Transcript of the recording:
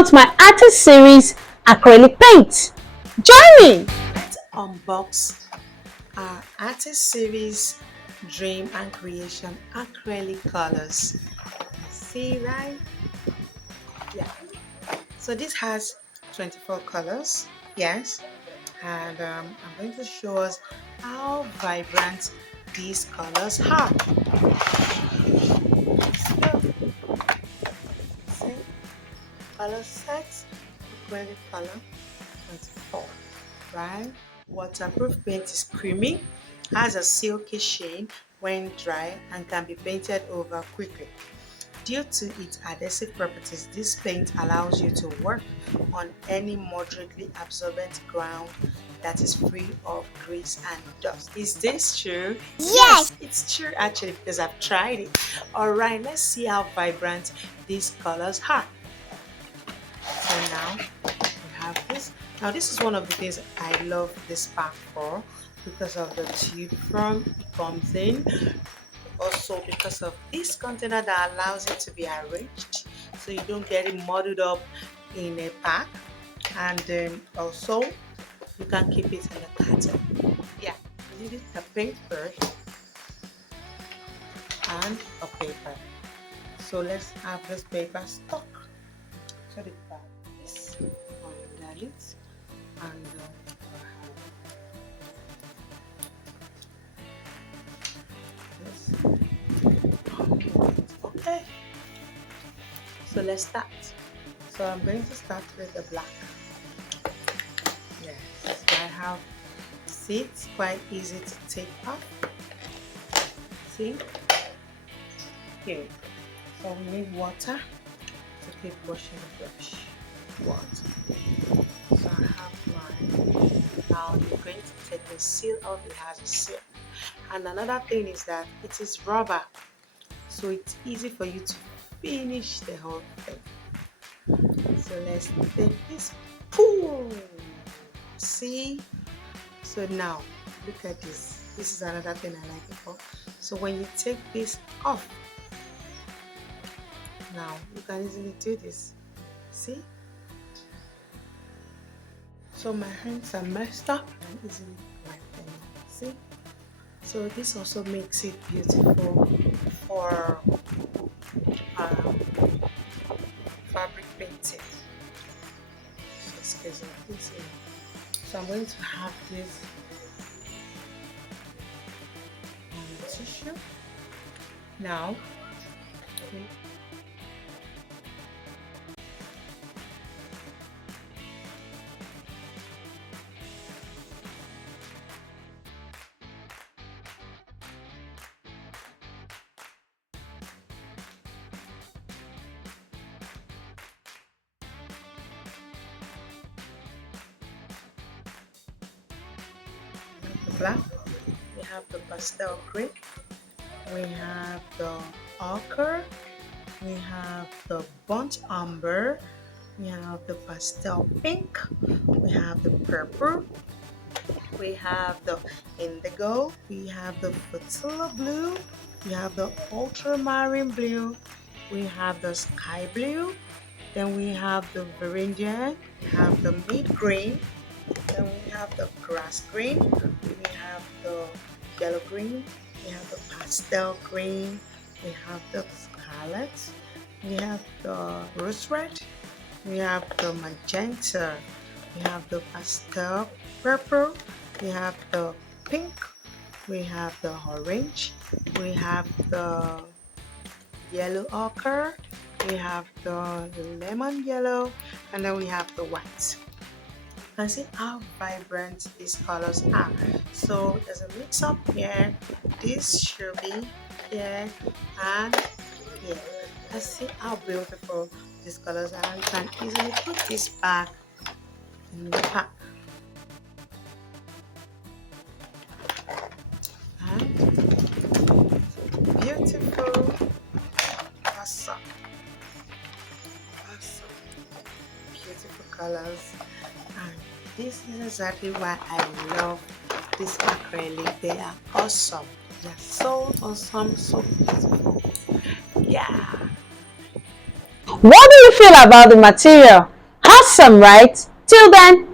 out my artist series acrylic paint. Join me! Let's unbox our artist series Dream and Creation acrylic colors. See, right? Yeah. So this has 24 colors. Yes. And I'm going to show us how vibrant these colors are. So, see, color sets, acrylic color 24, right? Waterproof paint is creamy, has a silky sheen when dry, and can be painted over quickly. Due to its adhesive properties, this paint allows you to work on any moderately absorbent ground that is free of grease and dust. Is this true? Yes, it's true actually because I've tried it. Alright, let's see how vibrant these colors are. So now we have this. Now this is one of the things I love this pack for because of the tube from it comes in. Also because of this container that allows it to be arranged so you don't get it muddled up in a pack, and also you can keep it in a carton. Yeah, we need a paint first and a paper. So let's have this paper stuck. So the back is under it, and this. Okay, so let's start. So I'm going to start with the black. Yes, so I have, see, it's quite easy to take off. See here. So we need water to keep washing the brush. Water. So I have mine. Now you're going to take the seal off. It has a seal. And another thing is that it is rubber, so it's easy for you to finish the whole thing. So let's take this. Boom! See? So now look at this. This is another thing I like it for. So when you take this off, now you can easily do this. See? So my hands are messed up and easily wipe them. See? So this also makes it beautiful for fabric painting. Excuse me, please. So I'm going to have this on the tissue. Now, okay. The black, we have the pastel gray, we have the ochre, we have the burnt umber, we have the pastel pink, we have the purple, we have the indigo, we have the phthalo blue, we have the ultramarine blue, we have the sky blue, then we have the viridian, we have the mid green, then we have the grass green, we have the yellow green, we have the pastel green, we have the scarlet, we have the rose red, we have the magenta, we have the pastel purple, we have the pink, we have the orange, we have the yellow ochre, we have the lemon yellow, and then we have the white. You can see how vibrant these colors are. So there's a mix up here. This should be here and here. Let's see how beautiful these colors are. You can easily put this back in the pack. And beautiful, awesome, awesome, beautiful colors. And this is exactly why I love this acrylic. They are awesome. They are so awesome, so beautiful. Yeah. What do you feel about the material? Awesome, right? Till then,